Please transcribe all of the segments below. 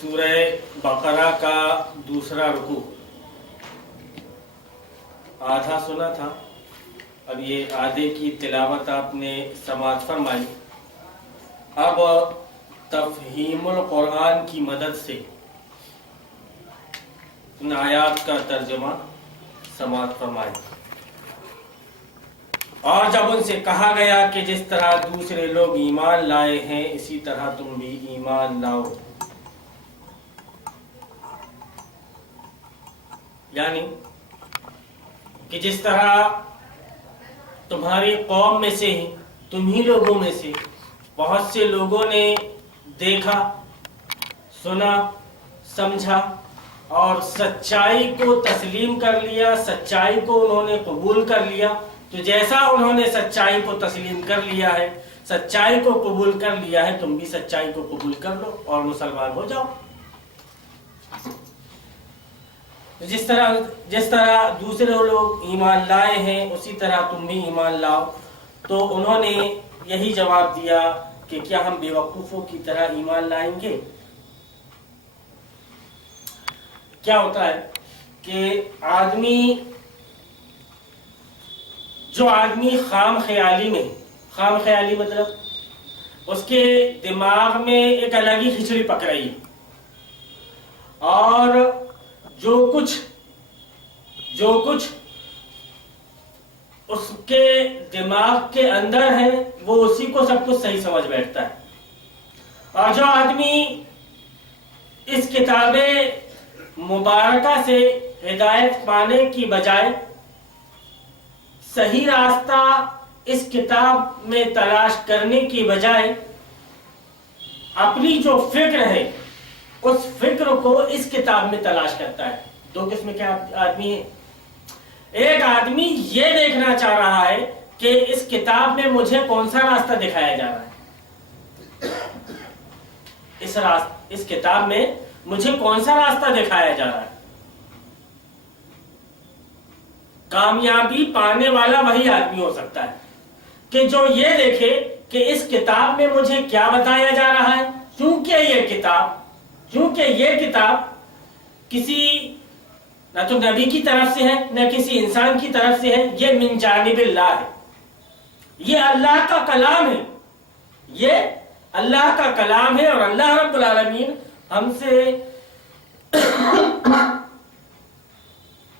سورہ بقرہ کا دوسرا رکوع آدھا سنا تھا، اب یہ آدھے کی تلاوت آپ نے سماعت فرمائی۔ اب تفہیم القرآن کی مدد سے ان آیات کا ترجمہ سماعت فرمائی۔ اور جب ان سے کہا گیا کہ جس طرح دوسرے لوگ ایمان لائے ہیں اسی طرح تم بھی ایمان لاؤ، یعنی کہ جس طرح تمہاری قوم میں سے ہی، تم ہی لوگوں میں سے بہت سے لوگوں نے دیکھا، سنا، سمجھا اور سچائی کو تسلیم کر لیا، سچائی کو انہوں نے قبول کر لیا، تو جیسا انہوں نے سچائی کو تسلیم کر لیا ہے، سچائی کو قبول کر لیا ہے، تم بھی سچائی کو قبول کر لو اور مسلمان ہو جاؤ۔ جس طرح دوسرے لوگ ایمان لائے ہیں اسی طرح تم بھی ایمان لاؤ۔ تو انہوں نے یہی جواب دیا کہ کیا ہم بے وقوفوں کی طرح ایمان لائیں گے؟ کیا ہوتا ہے کہ جو آدمی خام خیالی مطلب اس کے دماغ میں ایک الگ ہی کھچڑی پک رہی ہے، اور جو کچھ اس کے دماغ کے اندر ہے وہ اسی کو سب کچھ صحیح سمجھ بیٹھتا ہے۔ اور جو آدمی اس کتاب مبارکہ سے ہدایت پانے کی بجائے صحیح راستہ اس کتاب میں تلاش کرنے کی بجائے اپنی جو فکر ہے اس فکر کو اس کتاب میں تلاش کرتا ہے، دو قسم کے آدمی ہیں۔ ایک آدمی یہ دیکھنا چاہ رہا ہے کہ اس کتاب میں مجھے کون سا راستہ دکھایا جا رہا ہے، اس کتاب میں مجھے کون سا راستہ دکھایا جا رہا ہے۔ کامیابی پانے والا وہی آدمی ہو سکتا ہے کہ جو یہ دیکھے کہ اس کتاب میں مجھے کیا بتایا جا رہا ہے، چونکہ یہ کتاب کسی نہ تو نبی کی طرف سے ہے نہ کسی انسان کی طرف سے ہے، یہ من جانب اللہ ہے، یہ اللہ کا کلام ہے، یہ اللہ کا کلام ہے۔ اور اللہ رب العالمین ہم سے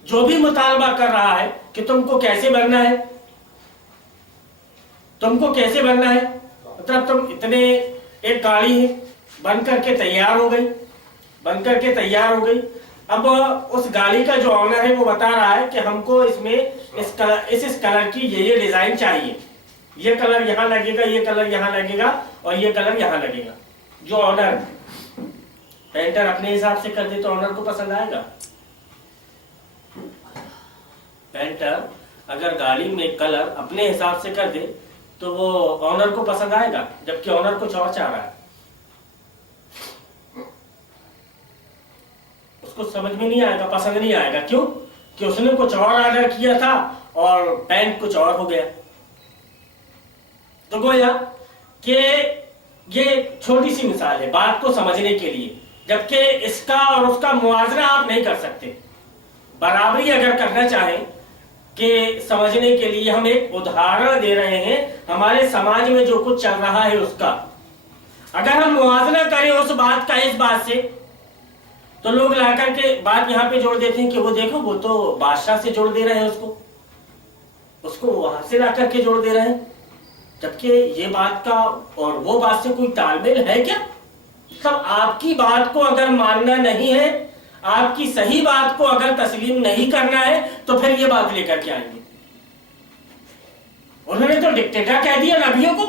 جو بھی مطالبہ کر رہا ہے کہ تم کو کیسے بننا ہے، مطلب تم اتنے ایک گاڑی ہے بن کر کے تیار ہو گئی، اب اس گاڑی کا جو آنر ہے وہ بتا رہا ہے کہ ہم کو اس میں اس کلر کی یہ ڈیزائن چاہیے، یہ کلر یہاں لگے گا، یہ کلر یہاں لگے گا اور یہ کلر یہاں لگے گا۔ جو آنر پینٹر اپنے حساب سے کر دے تو آنر کو پسند آئے گا؟ پینٹر اگر گاڑی میں کلر اپنے حساب سے کر دے تو وہ آنر کو پسند آئے گا، جبکہ آنر کچھ اور چاہ رہا ہے، اس کو سمجھ میں نہیں آئے گا، پسند نہیں آئے گا۔ کیوں؟ کہ اس نے کچھ اور آرڈر کیا تھا اور پینٹ کچھ اور ہو گیا۔ تو گویا کہ یہ چھوٹی سی مثال ہے بات کو سمجھنے کے لیے، جبکہ اس کا اور اس کا موازنہ آپ نہیں کر سکتے۔ برابری اگر کرنا چاہیں کہ سمجھنے کے لیے ہم ایک ادھارن دے رہے ہیں ہمارے سماج میں جو کچھ چل رہا ہے اس کا، اگر ہم موازنہ کریں اس بات کا اس بات سے تو لوگ لا کر کے بات یہاں پہ جوڑ دیتے ہیں کہ وہ دیکھو وہ تو بادشاہ سے جوڑ دے رہے ہیں، اس کو وہاں سے لا کر کے جوڑ دے رہے ہیں، جبکہ یہ بات کا اور وہ بات سے کوئی تال میل ہے کیا؟ سب آپ کی بات کو اگر ماننا نہیں ہے، آپ کی صحیح بات کو اگر تسلیم نہیں کرنا ہے تو پھر یہ بات لے کر کے آئیں گے۔ انہوں نے تو ڈکٹیٹر کہہ دیا نبیوں کو،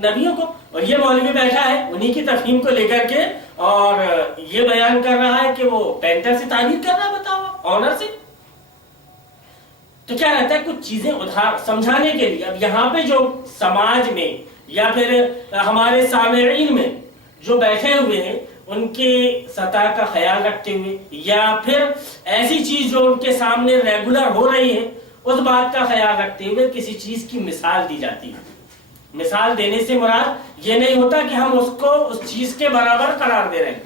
نبیوں کو، اور یہ مولوی بیٹھا ہے انہی کی تفہیم کو لے کر کے اور یہ بیان کر رہا ہے کہ وہ پینٹر سے تعبیر کر رہا ہے، بتاؤ آنر سے۔ تو کیا رہتا ہے کچھ چیزیں ادھار سمجھانے کے لیے۔ اب یہاں پہ جو سماج میں یا پھر ہمارے سامعین میں جو بیٹھے ہوئے ہیں ان کی سطح کا خیال رکھتے ہوئے، یا پھر ایسی چیز جو ان کے سامنے ریگولر ہو رہی ہے اس بات کا خیال رکھتے ہوئے کسی چیز کی مثال دی جاتی ہے۔ مثال دینے سے مراد یہ نہیں ہوتا کہ ہم اس کو اس چیز کے برابر قرار دے رہے ہیں.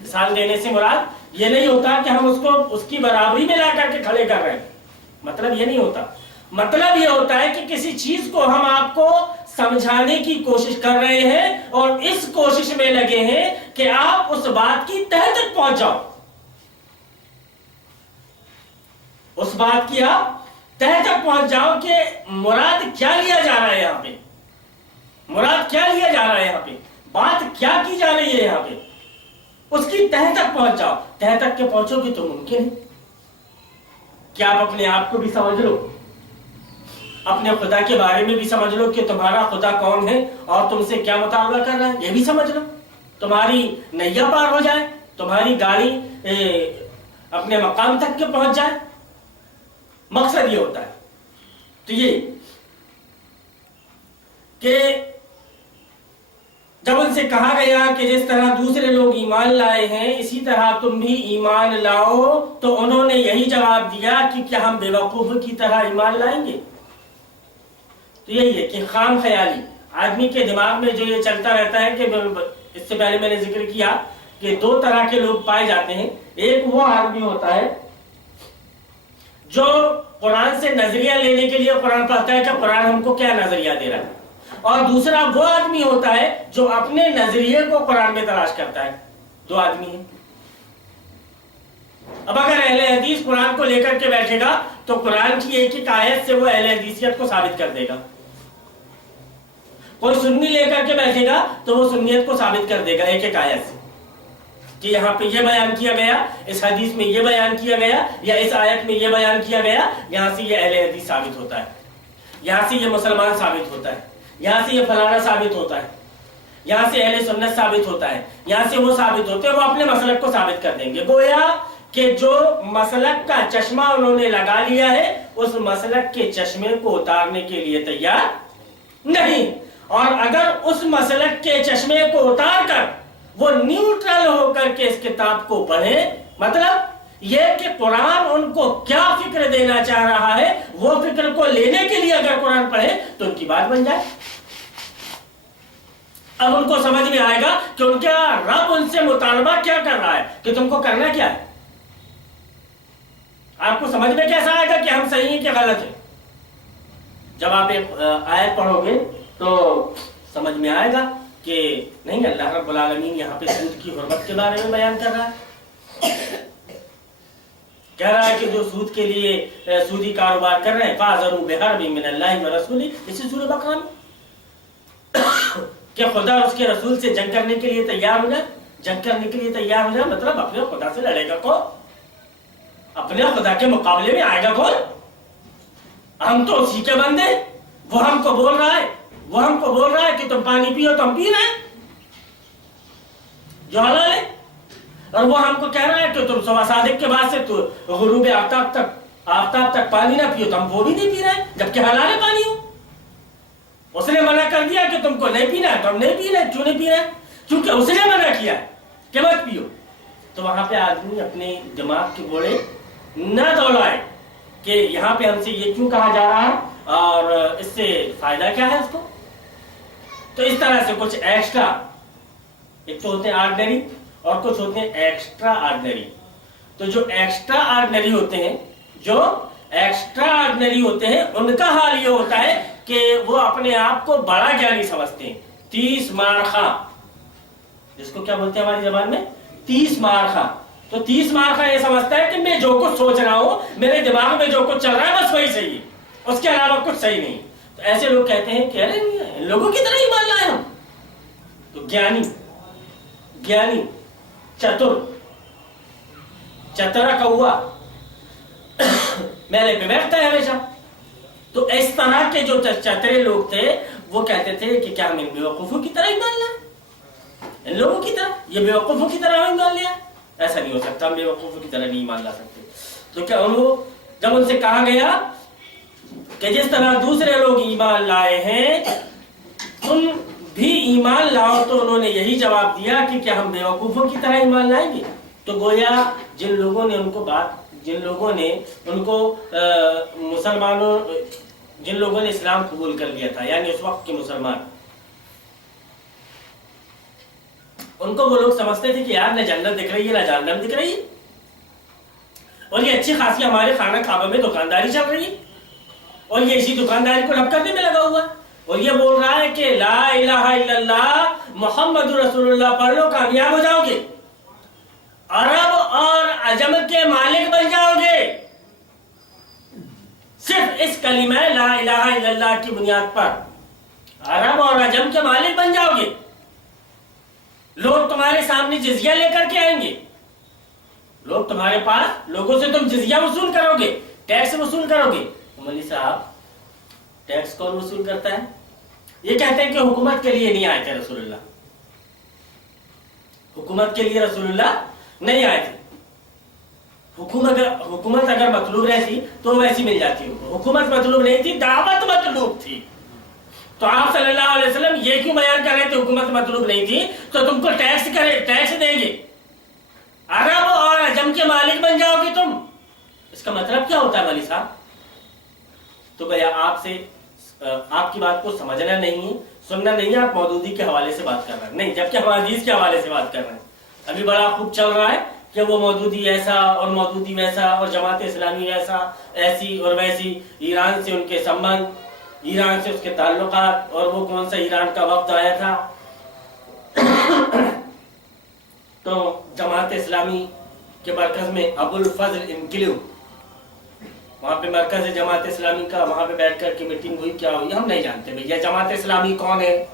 مثال دینے سے مراد یہ نہیں ہوتا کہ ہم اس کو اس کی برابری میں لا کر کے کھڑے کر رہے ہیں. مطلب یہ نہیں ہوتا. مطلب یہ ہوتا ہے کہ کسی چیز کو ہم آپ کو سمجھانے کی کوشش کر رہے ہیں اور اس کوشش میں لگے ہیں کہ آپ اس بات کی تہہ تک پہنچ جاؤ. اس بات کی آپ تہہ تک پہنچ جاؤ کہ مراد کیا لیا جا رہا ہے یہاں پہ. مراد کیا لیا جا رہا ہے یہاں پہ. بات کیا کی جا رہی ہے یہاں پہ. اس کی تہہ تک پہنچ جاؤ. تہہ تک کے پہنچو گے تو ممکن ہے کہ آپ اپنے آپ کو بھی سمجھ لو, اپنے خدا کے بارے میں بھی سمجھ لو کہ تمہارا خدا کون ہے اور تم سے کیا مطالبہ کر رہا ہے, یہ بھی سمجھ لو. تمہاری نیا پار ہو جائے, تمہاری گاڑی اپنے مقام تک کے پہنچ جائے. مقصد یہ ہوتا ہے. تو یہ کہ جب ان سے کہا گیا کہ جس طرح دوسرے لوگ ایمان لائے ہیں اسی طرح تم بھی ایمان لاؤ, تو انہوں نے یہی جواب دیا کہ کیا ہم بے وقوف کی طرح ایمان لائیں گے. تو یہی ہے کہ خام خیالی آدمی کے دماغ میں جو یہ چلتا رہتا ہے کہ اس سے پہلے میں نے ذکر کیا کہ دو طرح کے لوگ پائے جاتے ہیں. ایک وہ آدمی ہوتا ہے جو قرآن سے نظریہ لینے کے لیے قرآن پڑھتا ہے کہ قرآن ہم کو کیا نظریہ دے رہا ہے, اور دوسرا وہ آدمی ہوتا ہے جو اپنے نظریے کو قرآن میں تلاش کرتا ہے. دو آدمی ہیں. اب اگر اہل حدیث قرآن کو لے کر کے بیٹھے گا تو قرآن کی ایک ایک آیت سے وہ اہل حدیثیت کو ثابت کر دے گا. کوئی سنی لے کر کے بیٹھے گا تو وہ سنیت کو ثابت کر دے گا ایک ایک آیت سے کہ یہاں پہ یہ بیان کیا گیا, اس حدیث میں یہ بیان کیا گیا, یا اس آیت میں یہ بیان کیا گیا, یہاں سے یہ اہل حدیث ثابت ہوتا ہے, یہاں سے یہ مسلمان ثابت ہوتا ہے, یہاں سے یہ فلانا ثابت ہوتا ہے, یہاں سے اہل سنت ثابت ہوتا ہے, یہاں سے وہ ثابت ہوتے ہیں. وہ اپنے مسلک کو ثابت کر دیں گے. گویا کہ جو مسلک کا چشمہ انہوں نے لگا لیا ہے اس مسلک کے چشمے کو اتارنے کے لیے تیار نہیں, اور اگر اس مسلک کے چشمے کو اتار کر وہ نیوٹرل ہو کر کے اس کتاب کو پڑھیں, مطلب یہ کہ قرآن ان کو کیا فکر دینا چاہ رہا ہے وہ فکر کو لینے کے لیے اگر قرآن پڑھے تو ان کی بات بن جائے. اب ان کو سمجھ میں آئے گا کہ ان کا رب ان سے مطالبہ کیا کر رہا ہے, کہ تم کو کرنا کیا ہے. آپ کو سمجھ میں کیسا آئے گا کہ ہم صحیح ہیں کہ غلط ہیں. جب آپ ایک آیت پڑھو گے تو سمجھ میں آئے گا کہ نہیں, اللہ رب العالمین یہاں پہ سود کی حرمت کے بارے میں بیان کر رہا ہے. کہہ رہا ہے کہ جو سود کے لیے سودی کاروبار کر رہے ہیں فَاذَنُوا بِحَرْبٍ مِّنَ اللَّهِ وَرَسُولِهِ, اسی سورہ بقرہ میں کہ خدا اور اس کے رسول سے جنگ کرنے کے لیے تیار ہو جائے. جنگ کرنے کے لیے تیار ہو جائے مطلب اپنے خدا سے لڑے گا کون, اپنے خدا کے مقابلے میں آئے گا کون. ہم تو اسی کے بندے, وہ ہم کو بول رہا ہے, وہ ہم کو بول رہا ہے کہ تم پانی پیو تو ہم پی رہے ہیں جو حلال ہے, اور وہ ہم کو کہہ رہا ہے کہ تم صبح صادق کے بعد سے تو غروب آفتاب تک پانی نہ پیو تو ہم وہ بھی نہیں پی رہے ہیں جبکہ حلال ہے پانی ہو. اس نے منع کر دیا کہ تم کو نہیں پینا ہے تو ہم نہیں پی رہے. کیوں نہیں پی رہے؟ کیونکہ اس نے منع کیا کہ مت پیو. تو وہاں پہ آدمی اپنے دماغ کے گھوڑے نہ دوڑائے کہ یہاں پہ ہم سے یہ کیوں کہا جا رہا ہے اور اس سے فائدہ کیا ہے اس کو. تو اس طرح سے کچھ ایکسٹرا, ایک تو ہوتے ہیں آرڈنری اور کچھ ہوتے ہیں ایکسٹرا آرڈنری. تو جو ایکسٹرا آرڈنری ہوتے ہیں, جو ایکسٹرا آرڈنری ہوتے ہیں ان کا حال یہ ہوتا ہے کہ وہ اپنے آپ کو بڑا گیانی سمجھتے ہیں. 30 مار خاں, جس کو کیا بولتے ہیں ہماری زبان میں 30 مار خاں. تو 30 مار خاں یہ سمجھتا ہے کہ میں جو کچھ سوچ رہا ہوں, میرے دماغ میں جو کچھ چل رہا ہے بس وہی صحیح ہے, اس کے علاوہ کچھ صحیح نہیں. تو ایسے لوگ کہتے ہیں کہ ارے لوگوں کی طرح ایمان لائے ہم. تو گیانی چترا کوا میلے پہ بیٹھتا ہے ہمیشہ. تو اس طرح کے جو چترے لوگ تھے وہ کہتے تھے کہ کیا ہم ان بیوقوفوں کی طرح ایمان لائیں, ان لوگوں کی طرح, یہ بیوقوفوں کی طرح ایمان لیا. ایسا نہیں ہو سکتا, ہم بیوقوفوں کی طرح نہیں ایمان لا سکتے. تو کیا جب ان سے کہا گیا کہ جس طرح دوسرے لوگ ایمان لائے ہیں تم بھی ایمان لاؤ, تو انہوں نے یہی جواب دیا کہ کیا ہم بیوقوفوں کی طرح ایمان لائیں گے. تو گویا جن لوگوں نے ان کو مسلمانوں जिन लोगों ने इस्लाम कबूल कर लिया था, यानी उस वक्त के मुसलमान, उनको वो लोग समझते थे कि यार न जन्नत दिख रही है ना जहन्नम दिख रही है, और ये अच्छी खासी हमारे खाना काबा में दुकानदारी चल रही है, और ये इसी दुकानदारी को ठप करने में लगा हुआ है, और ये बोल रहा है कि ला इलाहा इल्लल्लाह मुहम्मद रसूलुल्लाह पढ़ लो कामयाब हो जाओगे, अरब और अजम के मालिक बन जाओगे। सिर्फ इस कलिमा ला इलाहा इल्लल्लाह की बुनियाद पर अरब और अजम के मालिक बन जाओगे। लोग तुम्हारे सामने जिजिया लेकर के आएंगे, लोग तुम्हारे पास, लोगों से तुम जिजिया वसूल करोगे, टैक्स वसूल करोगे। मौलवी साहब टैक्स कौन वसूल करता है? ये कहते हैं कि हुकूमत के लिए नहीं आए थे रसूलुल्लाह, हुकूमत के लिए रसूलुल्लाह नहीं आए थे। हुकूमत अगर मतलूब रहती तो वैसी मिल जाती, हुकूमत मतलूब नहीं थी, दावत मतलूब थी। तो आप सल्लल्लाहु अलैहि वसल्लम ये क्यों बयान कर रहे थे हुकूमत मतलूब नहीं थी? तो तुमको टैक्स देंगे, अरब और अजम के मालिक बन जाओगे तुम। इसका मतलब क्या होता है मौलवी साहब? तो भैया आपसे आपकी बात को समझना नहीं है, सुनना नहीं है, आप मौदूदी के हवाले से बात कर रहे हैं, नहीं, जबकि हम हदीस के हवाले से बात कर रहे हैं। अभी बड़ा खूब चल रहा है कि वो मौदूदी ऐसा और मौदूदी वैसा और जमात इस्लामी वैसा, ऐसी और वैसी, ईरान से उनके संबंध, ईरान से उसके ताल्लुकात, और वो कौन सा ईरान का वफ्द आया था तो जमात इस्लामी के मरकज में अबुल फजल इनकिलू, वहां पे मरकज जमात इस्लामी का, वहां पे बैठ कर के मीटिंग हुई, क्या हुई हम नहीं जानते भैया। जमात इस्लामी कौन है,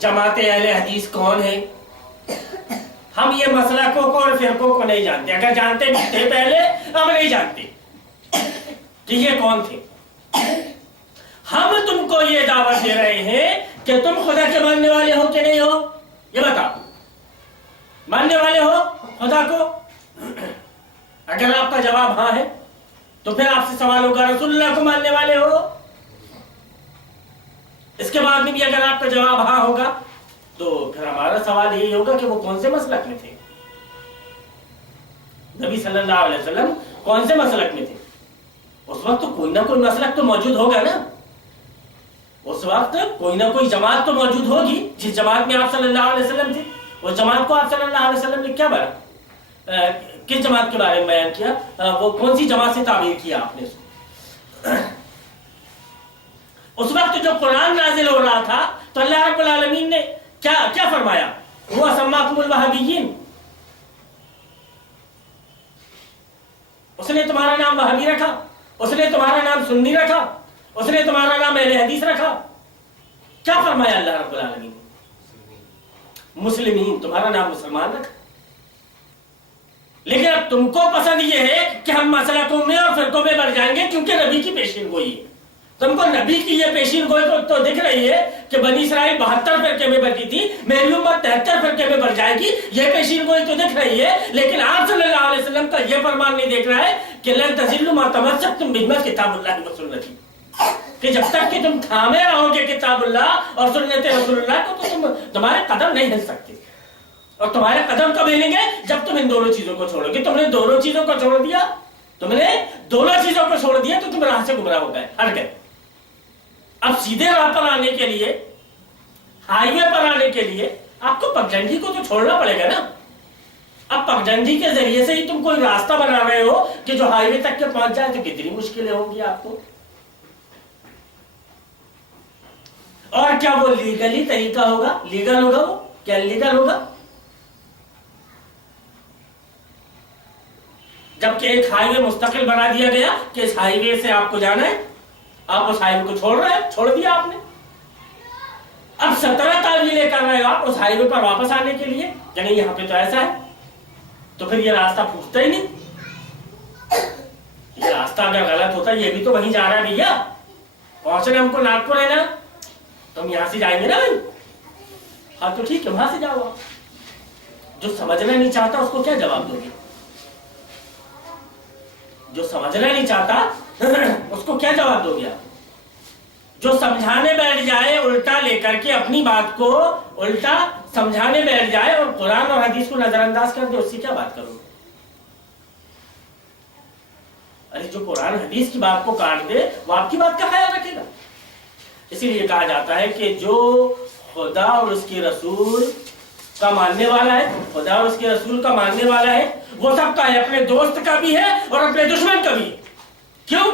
जमात अहले हदीस कौन है, हम ये मसलकों को और फिरकों को नहीं जानते। अगर जानते भी थे पहले, हम नहीं जानते कि ये कौन थे। हम तुमको ये दावा दे रहे हैं कि तुम खुदा के मानने वाले हो कि नहीं हो, ये बताओ। मानने वाले हो खुदा को? अगर आपका जवाब हाँ है तो फिर आपसे सवाल होगा रसूलुल्लाह को मानने वाले हो? इसके बाद में भी अगर आपका जवाब हाँ होगा तो फिर हमारा सवाल यही होगा कि वो कौन से मसलक में थे, नबी सल्लल्लाहु अलैहि वसल्लम कौन से मसलक में थे? उस वक्त तो कोई ना कोई मसलक तो मौजूद होगा ना, उस वक्त कोई ना कोई जमात तो मौजूद होगी जिस जमात में आप सल्लल्लाहु अलैहि वसल्लम थे। उस जमात को आप सल्लल्लाहु अलैहि वसल्लम ने क्या बना, किस जमात के बारे में बयान किया, वो कौन सी जमात से ताबीर किया आपने? उस वक्त जो कुरान नाजिल हो रहा था तो अल्लाह रब्बुल आलमीन ने क्या क्या फरमाया? हुआ सम्माकुमुल वहाबिय्यीन, उसने तुम्हारा नाम वहाबी रखा, उसने तुम्हारा नाम सुन्नी रखा, उसने तुम्हारा नाम अहले हदीस रखा। क्या फरमाया अल्लाह रब्बुल आलमीन ने? मुस्लिमीन, तुम्हारा नाम मुसलमान रखा। लेकिन अब तुमको पसंद ये है कि हम मसलकों में और फिरकों में बढ़ जाएंगे क्योंकि नबी की पेशीन गोई है। तुमको नबी की ये पेशीन गोई तो दिख रही है कि बनी इसराइल 72 फिरके में बढ़ी थी, मेरी उम्मत 73 फिरके में बढ़ जाएगी, ये पेशीन गोई तो दिख रही है। लेकिन आप सल्लल्लाहु अलैहि वसल्लम का ये फरमान नहीं देख रहा है कि लन तज़िल्लू मा तमस्सकतुम बिही किताबुल्लाह व सुन्नती, कि जब तक कि तुम थामे रहोगे किताबुल्लाह और सुन्नत रसूलुल्लाह को तो तुम्हारे कदम नहीं हिल सकते। और तुम्हारे कदम कब हिलेंगे? जब तुम इन दोनों चीजों को छोड़ोगे। तुमने दोनों चीजों को छोड़ दिया, तुमने दोनों चीजों को छोड़ दिया तो तुम राह से गुमराह हो गए, हट गए। अब सीधे राह पर आने के लिए, हाईवे पर आने के लिए आपको पगडंडी को तो छोड़ना पड़ेगा ना। अब पगडंडी के जरिए से ही तुम कोई रास्ता बना रहे हो कि जो हाईवे तक के पहुंच जाए, तो कितनी मुश्किलें होंगी आपको। और क्या वो लीगली तरीका होगा? लीगल होगा वो? क्या लीगल होगा? जबकि एक हाईवे मुस्तकिल बना दिया गया कि इस हाईवे से आपको जाना है, आप उस हाईवे को छोड़ रहे हैं, छोड़ दिया आपने। अब 17 तावीलें कर रहे हो आप उस हाईवे पर वापस आने के लिए कि नहीं यहां पे तो ऐसा है, तो फिर ये रास्ता फूटता ही नहीं। ये रास्ता अगर गलत होता, ये भी तो वहीं जा रहा है भैया, पहुंचना हमको नागपुर है ना, तो हम यहां से जाएंगे ना भाई। हाँ तो ठीक है, वहां से जाओ आप। जो समझना नहीं चाहता उसको क्या जवाब दोगे? जो समझना नहीं चाहता उसको क्या जवाब दोगे आप? जो समझाने बैठ जाए उल्टा लेकर के, अपनी बात को उल्टा समझाने बैठ जाए और कुरान और हदीस को नजरअंदाज कर दे, उससे क्या बात करोगे? अरे जो कुरान हदीस की बात को काट दे वो आपकी बात का ख्याल रखेगा। इसीलिए कहा जाता है कि जो खुदा और उसके रसूल का मानने वाला है, खुदा और उसके रसूल का मानने वाला है, वो सबका है, अपने दोस्त का भी है और अपने दुश्मन का भी है। क्यों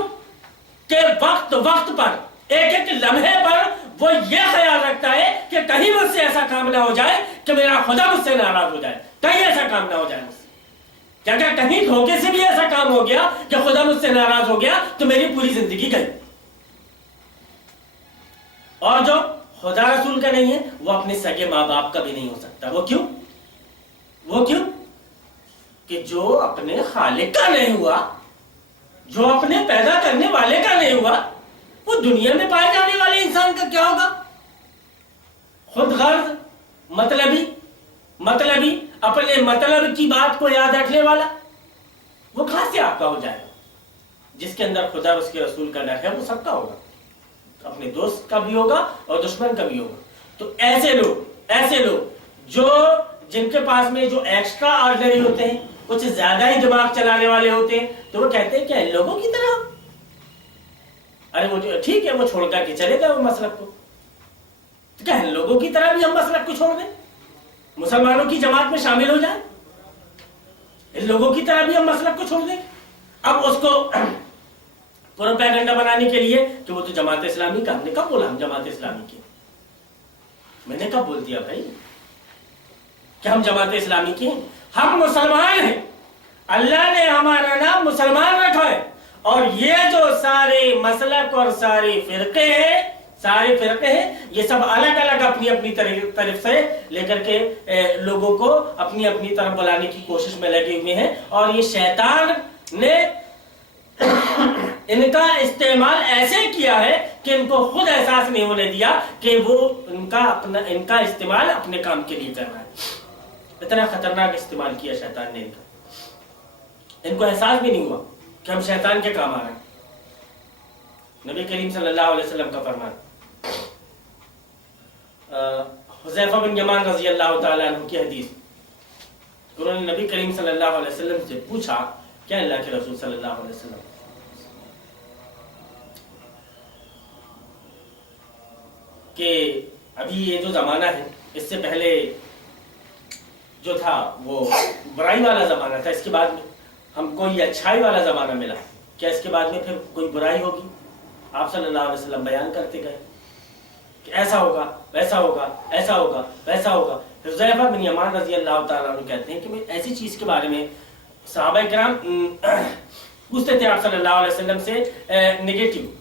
कि वक्त वक्त पर एक एक लम्हे पर वो ये ख्याल रखता है कि कहीं मुझसे ऐसा काम ना हो जाए कि मेरा खुदा मुझसे नाराज हो जाए, कहीं ऐसा काम ना हो जाए मुझसे। क्या क्या कहीं धोखे से भी ऐसा काम हो गया कि खुदा मुझसे नाराज हो गया तो मेरी पूरी जिंदगी गई। और जो खुदा रसूल का नहीं है वो अपने सगे माँ बाप का भी नहीं हो सकता। वो क्यों? वो क्यों कि जो अपने खालिक का नहीं हुआ, जो अपने पैदा करने वाले का नहीं हुआ, वो दुनिया में पाए जाने वाले इंसान का क्या होगा? खुद गर्ज, मतलबी अपने मतलब की बात को याद रखने वाला, वो कहां से आपका हो जाएगा? जिसके अंदर खुदा और उसके रसूल का डर है वो सबका होगा, अपने दोस्त का भी होगा और दुश्मन का भी होगा। तो ऐसे लोग जो जिनके पास में जो एक्स्ट्रा ऑर्डिनरी होते हैं, कुछ ज्यादा ही दिमाग चलाने वाले होते हैं, तो वो कहते हैं क्या इन लोगों की तरह? अरे वो ठीक है, वो छोड़ करके चले गए वो मसलक को, तो क्या इन लोगों की तरह भी हम मसलक को छोड़ दें, मुसलमानों की जमात में शामिल हो जाए? इन लोगों की तरह भी हम मसलक को छोड़ दें? अब उसको प्रोपेगेंडा बनाने के लिए कि वो तो जमात इस्लामी का, हमने कब बोला हम जमात इस्लामी की? मैंने कब बोल दिया भाई कि हम जमात इस्लामी की हैं? हम मुसलमान हैं, अल्लाह ने हमारा नाम मुसलमान रखा है। और ये जो सारे मसलक और सारे फिरके हैं, ये सब अलग अलग अपनी अपनी तरफ से लेकर के लोगों को अपनी अपनी तरफ बुलाने की कोशिश में लगे हुए हैं। और ये शैतान ने इनका इस्तेमाल ऐसे किया है कि इनको खुद एहसास नहीं होने दिया कि वो इनका इस्तेमाल अपने काम के लिए कर रहा है। इतना खतरनाक इस्तेमाल किया शैतान ने इनको एहसास भी नहीं हुआ कि हम शैतान के काम आ रहे हैं। नबी करीम सल्लल्लाहु अलैहि वसल्लम का फरमान, हुज़ैफा बिन यमान रज़ी अल्लाह ताला अन्हु की हदीस, उन्होंने नबी करीम सल्लल्लाहु अलैहि वसल्लम से पूछा, क्या अल्लाह के रसूल सल्लल्लाहु अलैहि वसल्लम, कि अभी ये जो जमाना है, इससे पहले जो था वो बुराई वाला जमाना था, इसके बाद में हमको ये अच्छाई वाला जमाना मिला, क्या इसके बाद में फिर कोई बुराई होगी? आप सल्लल्लाहु अलैहि वसल्लम बयान करते गए कि ऐसा होगा, वैसा होगा, ऐसा होगा, वैसा होगा। हुज़ैफा बिन यमान रज़ी अल्लाह ताला अन्हु कहते हैं कि मैं ऐसी चीज के बारे में सहाबा किराम पूछते थे आप सल्लल्लाहु अलैहि वसल्लम से, नेगेटिव,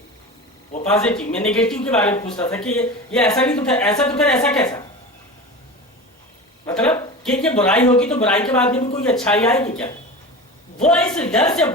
वो पॉजिटिव, मैं नेगेटिव के बारे में पूछता था कि ये ऐसा नहीं तो फिर ऐसा कैसा? मतलब कि ये बुराई होगी तो बुराई के बाद में भी कोई अच्छाई आएगी क्या? वो इस डर से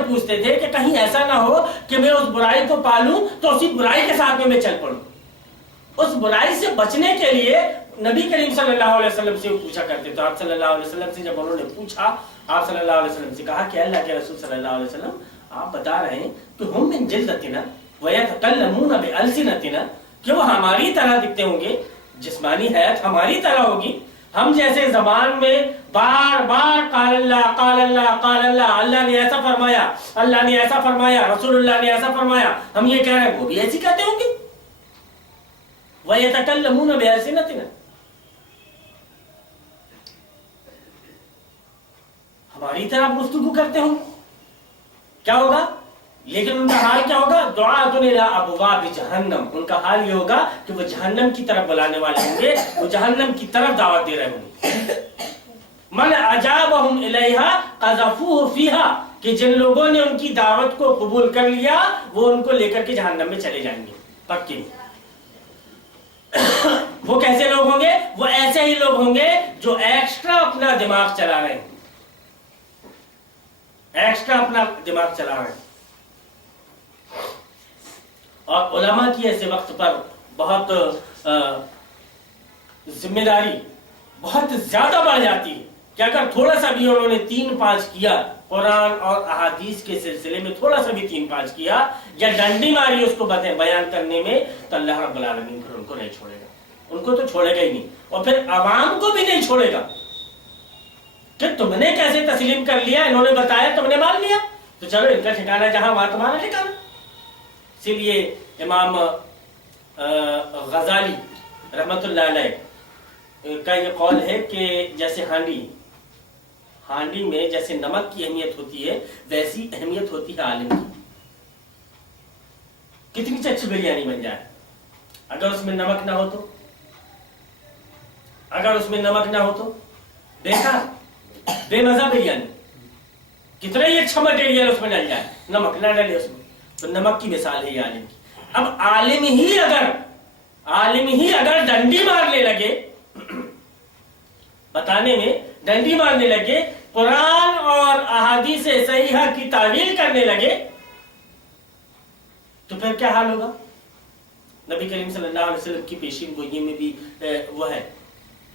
पूछते थे कि कहीं ऐसा ना हो कि मैं उस बुराई को पालूं तो उसी बुराई के साथ में मैं चल पड़ूं। उस बुराई से बचने के लिए नबी करीम सल्लल्लाहु अलैहि वसल्लम से पूछा करते। तो आप सल्लल्लाहु अलैहि वसल्लम से जब उन्होंने पूछा, आप सल्लल्लाहु अलैहि वसल्लम से कहा कि अल्लाह के रसूल सल्लल्लाहु अलैहि वसल्लम, आप बता रहे हैं कि हुम मिन जिल्दतिना व यतकल्लमूना बिअल्सिनतिना, कि वो हमारी तरह दिखते होंगे, जिस्मानी हैत हमारी तरह होगी, हम जैसे जबान में बार बार काल अल्लाह, अल्लाह ने ऐसा फरमाया, अल्लाह ने ऐसा फरमाया, रसूलुल्लाह ने ऐसा फरमाया, हम ये कह रहे हैं, वो भी ऐसी कहते होंगे। व यतकल्लमूना बिअल्सिनतिना, हमारी तरह गुफ्तगू करते होंगे, क्या होगा? लेकिन उनका हाल क्या होगा? दुआतुन इला अबवाब जहन्नम, उनका हाल ये होगा कि वो जहन्नम की तरफ बुलाने वाले होंगे, वो जहन्नम की तरफ दावत दे रहे होंगे। मन अजाबहुम इलैहा क़ज़फ़ूहु फ़ीहा, कि जिन लोगों ने उनकी दावत को कबूल कर लिया वो उनको लेकर के जहन्नम में चले जाएंगे पक्के। वो कैसे लोग होंगे? वो ऐसे ही लोग होंगे जो एक्स्ट्रा अपना दिमाग चला रहे हैं, एक्स्ट्रा अपना दिमाग चला रहे हैं। और उलमा की ऐसे वक्त पर बहुत जिम्मेदारी बहुत ज्यादा बढ़ जाती है कि अगर थोड़ा सा भी उन्होंने 3-5 किया, कुरान और अहादीस के सिलसिले में थोड़ा सा भी 3-5 किया या डंडी मारी उसको बयान करने में, तो अल्लाह रब्बुल आलमीन फिर उनको नहीं छोड़ेगा, उनको तो छोड़ेगा ही नहीं, और फिर आवाम को भी नहीं छोड़ेगा कि तुमने कैसे तस्लीम कर लिया, इन्होंने बताया तुमने मान लिया, तो चलो इनका ठिकाना जहां वहां तुम्हारा ठिकाना। इसीलिए इमाम गजाली रहमतुल्लाह अलैह का ये कौल है कि जैसे हांडी में जैसे नमक की अहमियत होती है, वैसी अहमियत होती है आलिम की। कितनी अच्छी बिरयानी बन जाए, अगर उसमें नमक ना हो तो, बेकार, बेमजा बिरयानी। कितना ही अच्छा मटेरियल उसमें डल जाए, नमक ना डले उसमें, तो नमक की मिसाल है ये आलिम की। अब आलिम ही अगर डंडी मारने लगे, बताने में डंडी मारने लगे, कुरान और अहादीस सहीहा की तावील करने लगे, तो फिर क्या हाल होगा? नबी करीम सल्लल्लाहु अलैहि वसल्लम की पेशीन गोई में भी वो है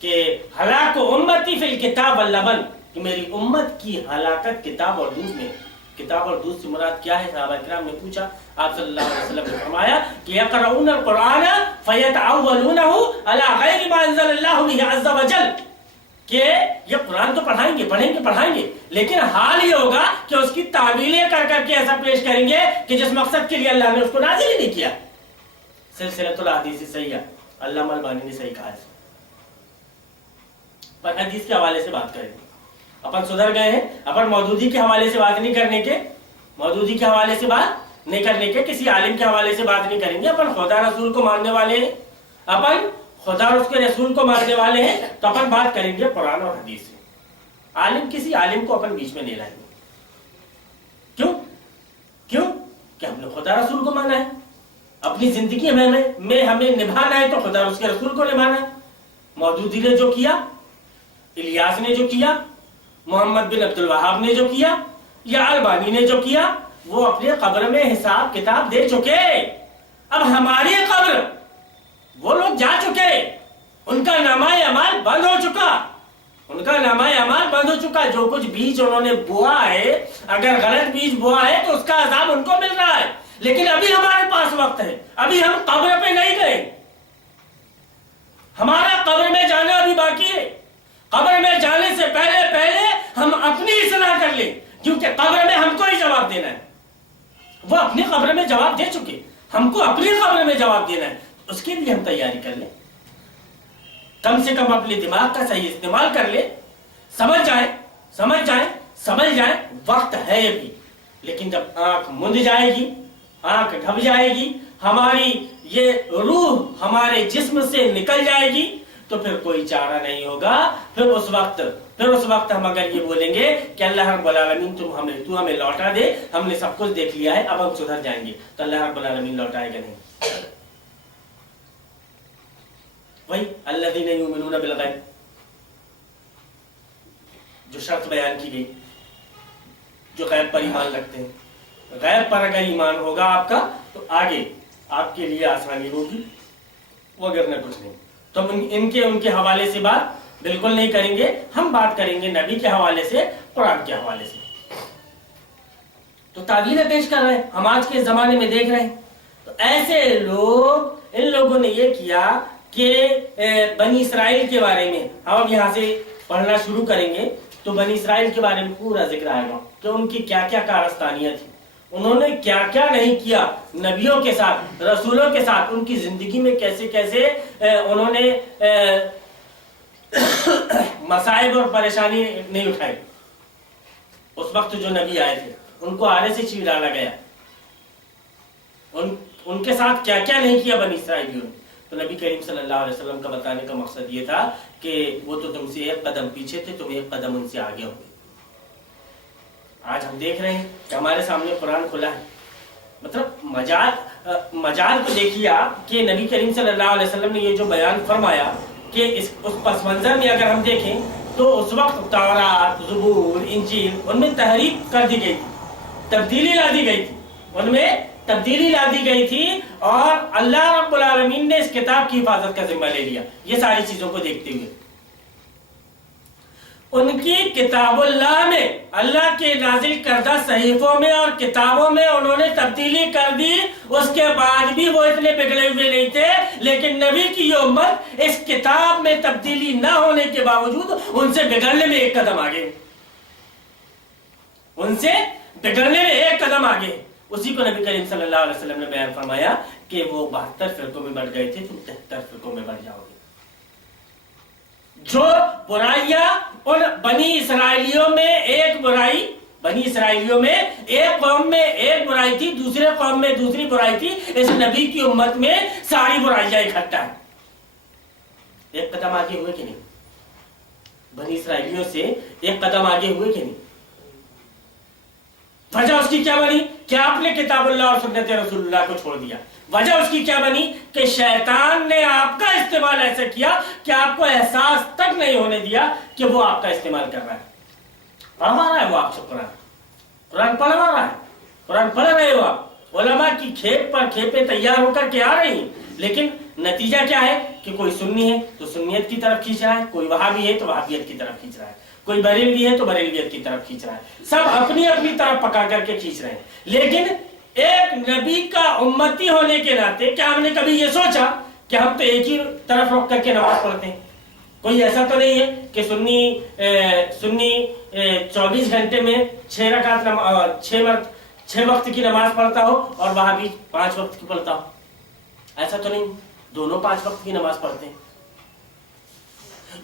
कि हलाक उम्मती फिल किताब वल लबन, कि मेरी उम्मत की हलाकत किताब और दूध में। किताब और दूध से मुराद क्या है? सहाबा किराम ने पूछा, आप सल्लल्लाहु अलैहि वसल्लम ने फरमाया कि यक़रऊन अल-कुरान फयतअव्वलूनहु अला गैरि मा अंज़लल्लाहु बिही अज़्ज़ व जल, कि ये कुरान तो पढ़ाएंगे, लेकिन हाल ये होगा कि उसकी तावीलें कर करके ऐसा पेश करेंगे कि जिस मकसद के लिए अल्लाह ने उसको नाज़िल ही नहीं किया। सिलसिलतुल हदीस सहीहा, अल्लामा अलबानी ने सही कहा है। पर हदीस के हवाले से बात करेंगे। अपन सुधर गए हैं, अपन मौदूदी के हवाले से बात नहीं करने के, किसी आलिम के हवाले से बात नहीं करेंगे। अपन खुदा रसूल को मानने वाले हैं, खुदा और उसके रसूल को मानने वाले हैं, तो अपन बात करेंगे कुरान और हदीस से। किसी आलिम को अपन बीच में नहीं लाएंगे। क्यों? कि हमने खुदा रसूल को माना है, अपनी जिंदगी में हमें निभाना है, तो खुदा और उसके रसूल को निभाना है। मौदूदी ने जो किया, इलियास ने जो किया, मोहम्मद बिन अब्दुल वहाब ने जो किया, या अलबानी ने जो किया, वो अपने कब्र में हिसाब किताब दे चुके। अब हमारी कब्र वो लोग जा चुके, उनका नामाए अमाल बंद हो चुका। जो कुछ बीज उन्होंने बोआ है, अगर गलत बीज बोआ है तो उसका अजाब उनको मिल रहा है। लेकिन अभी हमारे पास वक्त है, अभी हम कब्र पे नहीं गए, हमारा कब्र में जाना अभी बाकी है। कब्र में जाने से पहले हम अपनी इस्लाह कर लें, क्योंकि कब्र में हमको ही जवाब देना है। वो अपनी कब्र में जवाब दे चुके, हमको अपनी कब्र में जवाब देना है। उसके लिए हम तैयारी कर लें, कम से कम अपने दिमाग का सही इस्तेमाल कर ले, समझ जाए वक्त है अभी। लेकिन जब आंख मुंद जाएगी, आंख ढब जाएगी, हमारी ये रूह हमारे जिस्म से निकल जाएगी, तो फिर कोई चारा नहीं होगा। फिर उस वक्त हम अगर ये बोलेंगे कि अल्लाह रब्बुल आलमीन तू हमें लौटा दे, हमने सब कुछ देख लिया है, अब हम सुधर जाएंगे, तो अल्लाह रब्बुल आलमीन लौटाएगा नहीं। वही अल्लज़ीना युमिनूना बिल गैब, जो शर्त बयान की गई, जो गैब पर ईमान रखते हैं। गैब पर अगर ईमान होगा आपका, तो आगे आपके लिए आसानी होगी, वगैरह कुछ नहीं। तो हम उनके हवाले से बात बिल्कुल नहीं करेंगे। हम बात करेंगे नबी के हवाले से, कुरान के हवाले से। तो तावीलें पेश कर रहे हैं, हम आज के जमाने में देख रहे हैं। तो ऐसे लोग, इन लोगों ने ये किया कि बनी इसराइल के बारे में, हम अब यहाँ से पढ़ना शुरू करेंगे तो बनी इसराइल के बारे में पूरा जिक्र आएगा कि उनकी क्या क्या कारस्तानियां थी, उन्होंने क्या क्या नहीं किया नबियों के साथ, रसूलों के साथ, उनकी जिंदगी में कैसे कैसे उन्होंने मसाइब और परेशानी नहीं उठाई। उस वक्त जो नबी आए थे उनको आरे से चीर डाला गया, उनके साथ क्या क्या नहीं किया बनी इसराइलियों ने। तो नबी करीम सल्लल्लाहु अलैहि वसल्लम का बताने का मकसद ये था कि वो तो तुमसे एक कदम पीछे थे, तुम एक कदम उनसे आगे हो गए। आज हम देख रहे हैं कि हमारे सामने कुरान खुला है। मतलब मजाल को देखिए आप कि नबी करीम सल्लल्लाहु अलैहि वसल्लम ने ये जो बयान फरमाया कि उस पस मंजर में अगर हम देखें तो उस वक्त तौरात, ज़बूर, इंजील, उनमें तहरीफ कर दी गई थी, तब्दीली ला दी गई थी, उनमें तब्दीली ला दी गई थी, और अल्लाह रब्बुल आलमीन ने इस किताब की हिफाजत का जिम्मा ले लिया। ये सारी चीजों को देखते हुए उनकी किताबुल्लाह में, अल्लाह के नाजिल करदा सहीफों में और किताबों में उन्होंने तब्दीली कर दी। उसके बाद भी वो इतने बिगड़े हुए नहीं थे, लेकिन नबी की ये उम्मत इस किताब में तब्दीली न होने के बावजूद उनसे बिगड़ने में एक कदम आगे, उनसे بگڑنے میں ایک قدم آگے ہے. اسی کو نبی کریم صلی اللہ علیہ وسلم نے بیان فرمایا کہ وہ 72 فرقوں میں بٹ گئے تھے، تم 73 فرقوں میں بٹ جاؤ گے. جو برائیاں ان بنی اسرائیلیوں میں ایک برائی، بنی اسرائیلیوں میں ایک قوم میں ایک برائی تھی، دوسرے قوم میں دوسری برائی تھی، اس نبی کی امت میں ساری برائیاں اکٹھا ہیں. ایک قدم آگے ہوئے کہ نہیں؟ بنی اسرائیلیوں سے ایک قدم آگے ہوئے کہ نہیں؟ وجہ اس کی کیا بنی کہ آپ نے کتاب اللہ اور سنت رسول اللہ کو چھوڑ دیا. وجہ اس کی کیا بنی کہ شیطان نے آپ کا استعمال ایسا کیا کہ آپ کو احساس تک نہیں ہونے دیا کہ وہ آپ کا استعمال کر رہا ہے. پڑھوا رہا ہے وہ آپ سے قرآن پڑھوا رہا ہے، قرآن پڑھ رہے ہو آپ، علماء کی کھیپ پر کھیپیں تیار ہو کر کے آ رہی ہیں، لیکن نتیجہ کیا ہے کہ کوئی سنی ہے تو سنیت کی طرف کھینچ رہا ہے، کوئی وہابی ہے تو وہابیت کی طرف کھینچ رہا ہے، کوئی بریلوی ہے تو بریلویت کی طرف کھینچ رہا ہے. سب اپنی اپنی طرف پکا کر کے کھینچ رہے ہیں. لیکن ایک نبی کا امتی ہونے کے ناطے کیا ہم نے کبھی یہ سوچا کہ ہم تو ایک ہی طرف رخ کر کے نماز پڑھتے ہیں؟ کوئی ایسا تو نہیں ہے کہ سنی 24 گھنٹے میں 6 رکعت 6 وقت کی نماز پڑھتا ہو اور وہاں بھی 5 وقت کی پڑھتا ہو. ایسا تو نہیں، دونوں 5 وقت کی نماز پڑھتے ہیں.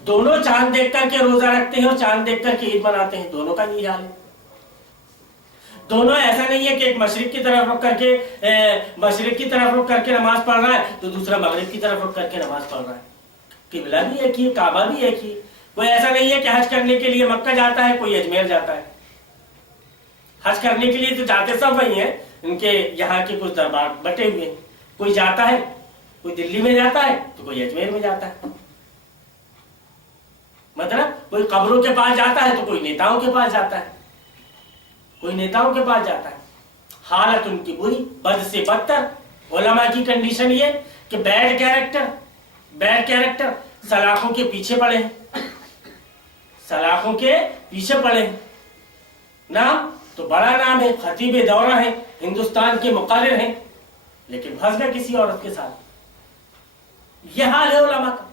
دونوں چاند دیکھ کر کے روزہ رکھتے ہیں اور چاند دیکھ کر کے عید مناتے ہیں. دونوں کا یہ حال ہے. دونوں ایسا نہیں ہے کہ ایک مشرق کی طرف رخ کر کے نماز پڑھ رہا ہے تو دوسرا مغرب کی طرف رخ کر کے نماز پڑھ رہا ہے. قبلہ بھی ایک ہی، کعبہ بھی ایک ہی. کوئی ایسا نہیں ہے کہ حج کرنے کے لیے مکہ جاتا ہے، کوئی اجمیر جاتا ہے. حج کرنے کے لیے تو جاتے سب وہی ہیں، ان کے یہاں کے کچھ دربار بٹے ہوئے ہیں. کوئی جاتا ہے، کوئی دلی میں جاتا ہے تو کوئی اجمیر میں جاتا ہے. مطلب کوئی قبروں کے پاس جاتا ہے تو کوئی نیتاؤں کے پاس جاتا ہے، کوئی نیتاؤں کے پاس جاتا ہے. حالت ان کی بری، بد سے بدتر. علماء کی کنڈیشن یہ کہ بیڈ کیریکٹر سلاخوں کے پیچھے پڑے ہیں، سلاخوں کے پیچھے پڑے ہیں. نام تو بڑا نام ہے، خطیب دورہ ہیں، ہندوستان کے مقرر ہیں، لیکن پھنس گیا کسی عورت کے ساتھ. یہ حال ہے علماء کا.